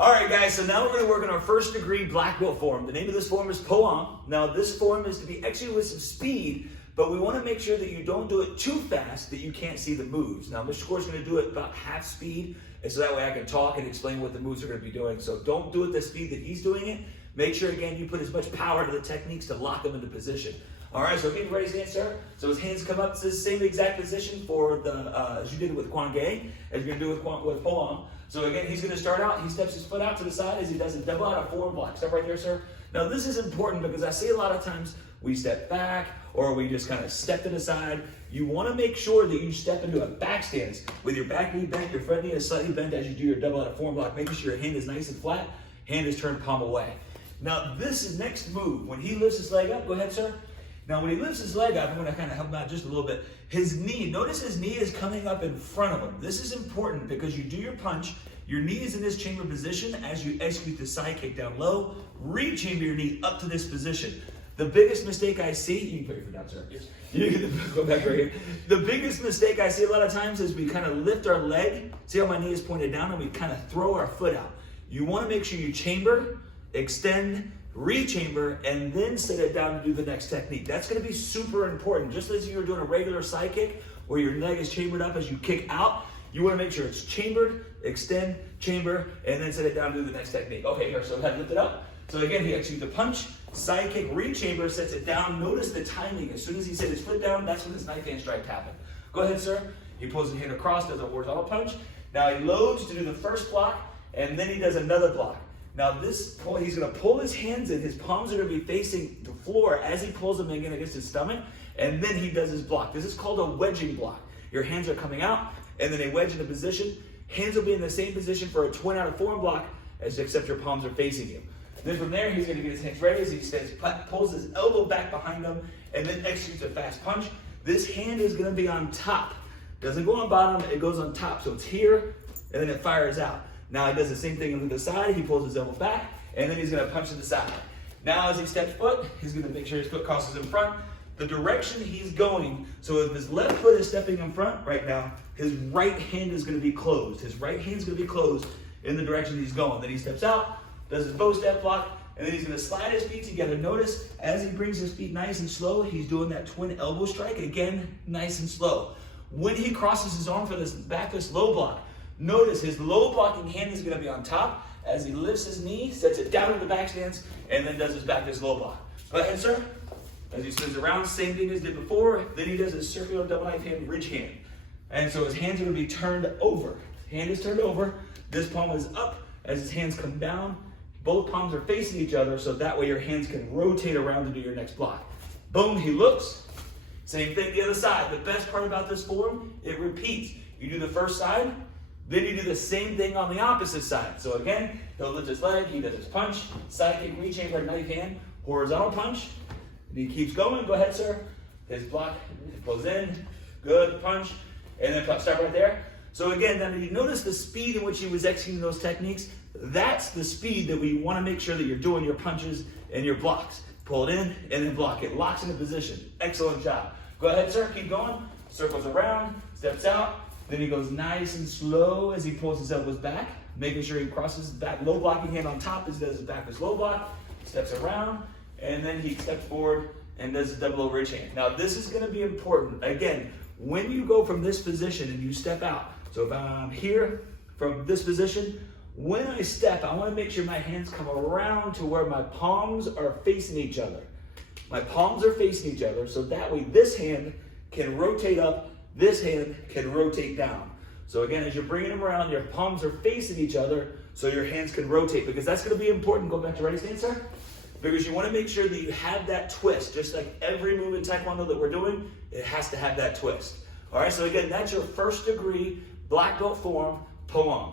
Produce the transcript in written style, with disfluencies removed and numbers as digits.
All right, guys, so now we're going to work on our first degree black belt form. The name of this form is Po-Eun. Now, this form is to be executed with some speed, but we want to make sure that you don't do it too fast that you can't see the moves. Now, Mr. Core is going to do it about half speed, and so that way I can talk and explain what the moves are going to be doing. So don't do it the speed that he's doing it. Make sure, again, you put as much power to the techniques to lock them into position. All right, so get ready to stand, sir. So his hands come up to the same exact position for the as you did with Kwang Gae, as you're going to do with Po-Eun. So again, he's going to start out. He steps his foot out to the side as he does a double out of forward block. Step right there, sir. Now this is important because I see a lot of times we step back or we just kind of step to the side. You want to make sure that you step into a back stance with your back knee bent, your front knee is slightly bent as you do your double out of forward block, making sure your hand is nice and flat, hand is turned palm away. Now this is next move. When he lifts his leg up, go ahead, sir. Now when he lifts his leg up, I'm going to kind of help him out just a little bit. His knee, notice his knee is coming up in front of him. This is important because you do your punch, your knee is in this chamber position as you execute the side kick down low, re-chamber your knee up to this position. The biggest mistake I see, you can put your foot down, sir. Yes. You can go back right here. The biggest mistake I see a lot of times is we kind of lift our leg, see how my knee is pointed down, and we kind of throw our foot out. You want to make sure you chamber, extend, re-chamber, and then set it down to do the next technique. That's going to be super important. Just as you're doing a regular side kick where your leg is chambered up as you kick out, you want to make sure it's chambered, extend, chamber, and then set it down to do the next technique. Okay, here, so go ahead, lift it up. So again, he executes the punch, side kick, re-chamber, sets it down. Notice the timing. As soon as he set his foot down, that's when his knife hand strike happened. Go ahead, sir. He pulls his hand across, does a horizontal punch. Now he loads to do the first block, and then he does another block. Now this pull, he's going to pull his hands in. His palms are going to be facing the floor as he pulls them in against his stomach, and then he does his block. This is called a wedging block. Your hands are coming out, and then they wedge into position. Hands will be in the same position for a twin out of forward block, except your palms are facing you. Then from there, he's going to get his hands ready as he stands, pulls his elbow back behind him, and then executes a fast punch. This hand is going to be on top. Doesn't go on bottom, it goes on top. So it's here, and then it fires out. Now he does the same thing on the side. He pulls his elbow back, and then he's going to punch to the side. Now as he steps foot, he's going to make sure his foot crosses in front. The direction he's going, so if his left foot is stepping in front right now, his right hand is going to be closed. His right hand is going to be closed in the direction he's going. Then he steps out, does his bow step block, and then he's going to slide his feet together. Notice as he brings his feet nice and slow, he's doing that twin elbow strike, again, nice and slow. When he crosses his arm for this backless low block, notice his low blocking hand is going to be on top as he lifts his knee, sets it down in the back stance, and then does his backless low block. Go ahead, sir. As he spins around, same thing as did before. Then he does his circular double knife hand, ridge hand. And so his hands are going to be turned over. Hand is turned over. This palm is up as his hands come down. Both palms are facing each other, so that way your hands can rotate around to do your next block. Boom, he looks. Same thing the other side. The best part about this form, it repeats. You do the first side, then you do the same thing on the opposite side. So again, he'll lift his leg, he does his punch, side kick, re-chamber, knife hand, horizontal punch, and he keeps going. Go ahead, sir. His block, pulls in, good, punch, and then start right there. So again, now you notice the speed in which he was executing those techniques. That's the speed that we want to make sure that you're doing your punches and your blocks. Pull it in and then block it. Locks into position. Excellent job. Go ahead, sir. Keep going. Circles around, steps out. Then he goes nice and slow as he pulls his elbows back, making sure he crosses his back low blocking hand on top as he does his backwards low block. Steps around, and then he steps forward and does a double over ridge hand. Now this is going to be important. Again, when you go from this position and you step out, so if I'm here from this position, when I step, I want to make sure my hands come around to where my palms are facing each other. My palms are facing each other, so that way this hand can rotate up, this hand can rotate down. So again, as you're bringing them around, your palms are facing each other, so your hands can rotate, because that's going to be important. Go back to ready stance, sir. Because you want to make sure that you have that twist. Just like every move in Taekwondo that we're doing, it has to have that twist. All right, so again, that's your first degree black belt form, Po-Eun.